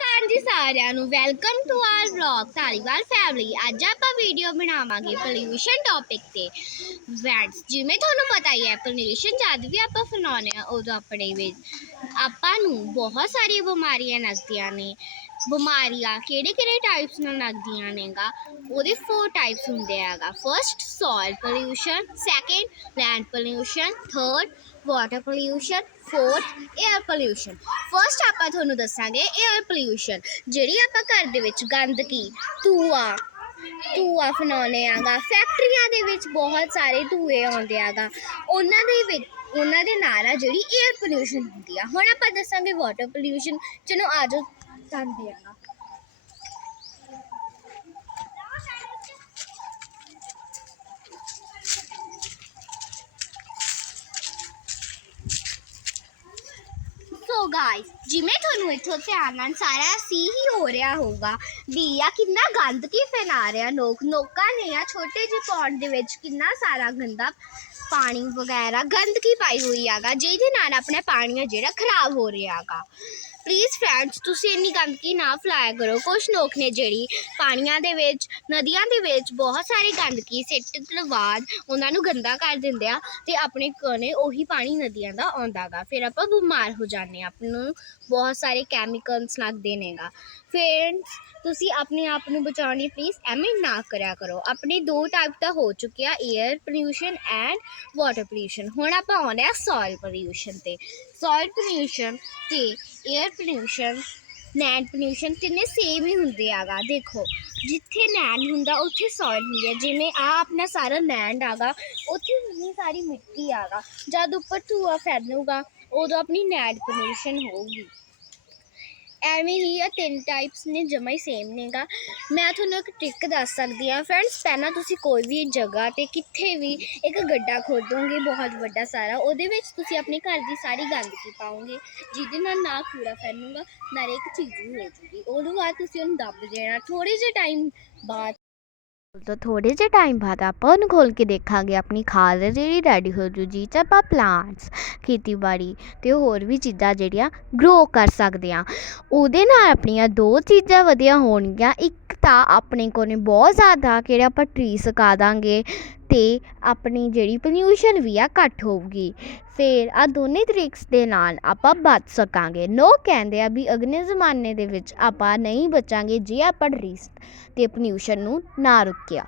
ਕਾਲ ਜੀ ਸਾਰਿਆਂ ਨੂੰ welcome to our vlog Dhariwal family ਅੱਜ ਆਪਾਂ ਵੀਡੀਓ ਬਣਾਵਾਂਗੇ ਪੋਲਿਊਸ਼ਨ ਟੌਪਿਕ ਤੇ। ਵੈਂਟਸ ਜਿਵੇਂ ਤੁਹਾਨੂੰ ਪਤਾ ਹੀ ਹੈ ਪੋਲਿਊਸ਼ਨ ਜਦ ਵੀ ਆਪਾਂ ਫੈਲਾਉਂਦੇ ਆ ਉਦੋਂ ਆਪਣੇ ਵਿੱਚ ਆਪਾਂ ਨੂੰ ਬਹੁਤ ਸਾਰੀਆਂ ਬਿਮਾਰੀਆਂ ਲੱਗਦੀਆਂ ਨੇ। ਬਿਮਾਰੀਆਂ ਕਿਹੜੇ ਕਿਹੜੇ ਟਾਈਪਸ ਨਾਲ ਲੱਗਦੀਆਂ ਨੇਗਾ? ਉਹਦੇ ਫੋਰ ਟਾਈਪਸ ਹੁੰਦੇ ਹੈਗਾ। First soil pollution second land pollution third water pollution fourth air pollution first ਆਪਾਂ ਤੁਹਾਨੂੰ ਦੱਸਾਂਗੇ 에ਅਰ ਪੋਲਿਊਸ਼ਨ ਜਿਹੜੀ ਆਪਾਂ ਘਰ ਦੇ ਵਿੱਚ ਗੰਦਗੀ, ਧੂਆ ਧੂਆ ਫਨਾਉਨੇ ਆਗਾ ਫੈਕਟਰੀਆਂ ਦੇ ਵਿੱਚ ਬਹੁਤ ਸਾਰੇ ਧੂਏ ਆਉਂਦੇ ਆਗਾ ਉਹਨਾਂ ਦੇ ਵਿੱਚ, ਉਹਨਾਂ ਦੇ ਨਾਲ ਆ ਜਿਹੜੀ 에ਅਰ ਪੋਲਿਊਸ਼ਨ ਹੁੰਦੀ ਆ। ਹੁਣ ਆਪਾਂ ਦੱਸਾਂਗੇ ਵਾਟਰ ਪੋਲਿਊਸ਼ਨ ਚਲੋ ਆਜੋ ਜਾਂਦੇ ਆ ਸੋ ਗਾਇਸ ਜਿਵੇਂ ਤੁਹਾਨੂੰ ਇੱਥੋਂ ਧਿਆਨ ਨਾਲ ਸਾਰਾ ਸੀ ਹੀ ਹੋ ਰਿਹਾ ਹੋਊਗਾ ਵੀ ਆ ਕਿੰਨਾ ਗੰਦਗੀ ਫੈਲਾ ਰਿਹਾ ਲੋਕ ਲੋਕਾਂ ਨੇ ਆ ਛੋਟੇ ਜਿਹੇ ਪੌਂਡ ਦੇ ਵਿੱਚ ਕਿੰਨਾ ਸਾਰਾ ਗੰਦਾ ਪਾਣੀ ਵਗੈਰਾ ਗੰਦਗੀ ਪਾਈ ਹੋਈ ਆਗਾ ਜਿਹਦੇ ਨਾਲ ਆਪਣਾ ਪਾਣੀ ਆ ਜਿਹੜਾ ਖਰਾਬ ਹੋ ਰਿਹਾ ਆਗਾ ਪਲੀਜ਼ ਫਰੈਂਡਸ ਤੁਸੀਂ ਇੰਨੀ ਗੰਦਗੀ ਨਾ ਫੈਲਾਇਆ ਕਰੋ। ਕੁਝ ਲੋਕ ਨੇ ਜਿਹੜੀ ਪਾਣੀਆਂ ਦੇ ਵਿੱਚ, ਨਦੀਆਂ ਦੇ ਵਿੱਚ ਬਹੁਤ ਸਾਰੀ ਗੰਦਗੀ, ਸਿੱਟ ਤੋਂ ਬਾਅਦ ਉਹਨਾਂ ਨੂੰ ਗੰਦਾ ਕਰ ਦਿੰਦੇ ਆ ਤੇ ਆਪਣੇ ਕੋਲੇ ਉਹੀ ਪਾਣੀ ਨਦੀਆਂ ਦਾ ਆਉਂਦਾਗਾ ਫਿਰ ਆਪਾਂ ਬਿਮਾਰ ਹੋ ਜਾਂਦੇ ਆ ਆਪਾਂ ਨੂੰ ਬਹੁਤ ਸਾਰੇ ਕੈਮੀਕਲਸ ਲੱਗਦੇ ਨੇਗਾ ਫਰੈਂਡਸ ਤੁਸੀਂ ਆਪਣੇ ਆਪ ਨੂੰ ਬਚਾਉਣ ਲਈ ਪਲੀਜ਼ ਐਵੇਂ ਨਾ ਕਰਿਆ ਕਰੋ। ਆਪਣੇ ਦੋ ਟਾਈਪ ਦਾ ਹੋ ਚੁੱਕਿਆ air pollution and water pollution ਹੁਣ ਆਪਾਂ ਆਉਂਦੇ ਆ ਸੋਇਲ ਪੋਲਿਊਸ਼ਨ ਤੇ। ਸੋਇਲ ਪੋਲਿਊਸ਼ਨ ਤੇ 에ਅਰ ਪੋਲਿਊਸ਼ਨ ਲੈਂਡ ਪੋਲਿਊਸ਼ਨ ਤਿੰਨੇ ਸੇਮ ਹੀ ਹੁੰਦੇ ਆਗਾ, ਦੇਖੋ। ਜਿੱਥੇ ਲੈਂਡ ਹੁੰਦਾ, ਉੱਥੇ ਸੋਇਲ ਹੁੰਦੀ ਹੈ ਜਿਵੇਂ ਆ ਆਪਣਾ ਸਾਰਾ ਲੈਂਡ ਆਗਾ, ਉੱਥੇ ਇੰਨੀ ਸਾਰੀ ਮਿੱਟੀ ਆਗਾ। ਜਦ ਉੱਪਰ ਧੂਆ ਫੈਲੂਗਾ, ਉਦੋਂ ਆਪਣੀ ਲੈਂਡ ਪੋਲਿਊਸ਼ਨ ਹੋਊਗੀ। ਐਵੇਂ ਹੀ ਆ, ਤਿੰਨ ਟਾਈਪਸ ਨੇ, ਜਮਾ ਹੀ ਸੇਮ ਨੇਗਾ। ਮੈਂ ਤੁਹਾਨੂੰ ਇੱਕ ਟ੍ਰਿਕ ਦੱਸ ਸਕਦੀ ਹਾਂ ਫਰੈਂਡਸ ਪਹਿਲਾਂ ਤੁਸੀਂ ਕੋਈ ਵੀ ਜਗ੍ਹਾ ਤੇ ਕਿੱਥੇ ਵੀ ਇੱਕ ਗੱਡਾ ਖੋਦੋਗੇ, ਬਹੁਤ ਵੱਡਾ ਸਾਰਾ, ਉਹਦੇ ਵਿੱਚ ਤੁਸੀਂ ਆਪਣੇ ਘਰ ਦੀ ਸਾਰੀ ਗੰਦਗੀ ਪਾਓਗੇ, ਜਿਹਦੇ ਨਾਲ ਨਾ ਕੂੜਾ ਫੈਲੂਗਾ, ਨਾ ਇੱਕ ਚੀਜ਼ ਵੀ ਹੋ ਜੂਗੀ। ਉਹਦੋਂ ਬਾਅਦ ਤੁਸੀਂ ਉਹਨੂੰ ਦੱਬ ਦੇਣਾ ਥੋੜੇ ਜਿਹੇ ਟਾਈਮ ਬਾਅਦ ਤਾਂ ਥੋੜੇ ਜਿਹੇ ਟਾਈਮ ਬਾਅਦ ਆਪਾਂ ਉਹਨੂੰ ਖੋਲ ਕੇ ਦੇਖਾਂਗੇ, ਆਪਣੀ ਖਾਦ ਜਿਹੜੀ ਰੈਡੀ ਹੋ ਜੂ ਜੀ ਚ ਆਪਾਂ ਪਲਾਂਟਸ ਖੇਤੀਬਾੜੀ ਤੇ ਹੋਰ ਵੀ ਚੀਜ਼ਾਂ ਜਿਹੜੀਆਂ ਗਰੋ ਕਰ ਸਕਦੇ ਆ ਉਹਦੇ ਨਾਲ ਆਪਣੀਆਂ ਦੋ ਚੀਜ਼ਾਂ ਵਧੀਆ ਹੋਣਗੀਆਂ, ਇੱਕ ਤਾਂ ਆਪਣੇ ਕੋਲ ਬਹੁਤ ਜ਼ਿਆਦਾ ਕਿਹੜੇ ਆਪਾਂ ਟਰੀ ਸਕਾ ਦਾਂਗੇ ਤੇ ਆਪਣੀ ਜਿਹੜੀ ਪੋਲਿਊਸ਼ਨ ਵੀ ਆ ਘੱਟ ਹੋਊਗੀ। ਫਿਰ ਆ ਦੋਨੇ ਟ੍ਰਿਕਸ ਦੇ ਨਾਲ ਆਪਾਂ ਬਚ ਸਕਾਂਗੇ। ਲੋਕ ਕਹਿੰਦੇ ਆ ਵੀ ਅਗਲੇ ਜ਼ਮਾਨੇ ਦੇ ਵਿੱਚ ਆਪਾਂ ਨਹੀਂ ਬਚਾਂਗੇ ਜੇ ਆਪਾਂ ਟਰੀਸ ਤੇ ਪੋਲਿਊਸ਼ਨ ਨੂੰ ਨਾ ਰੁਕਿਆ।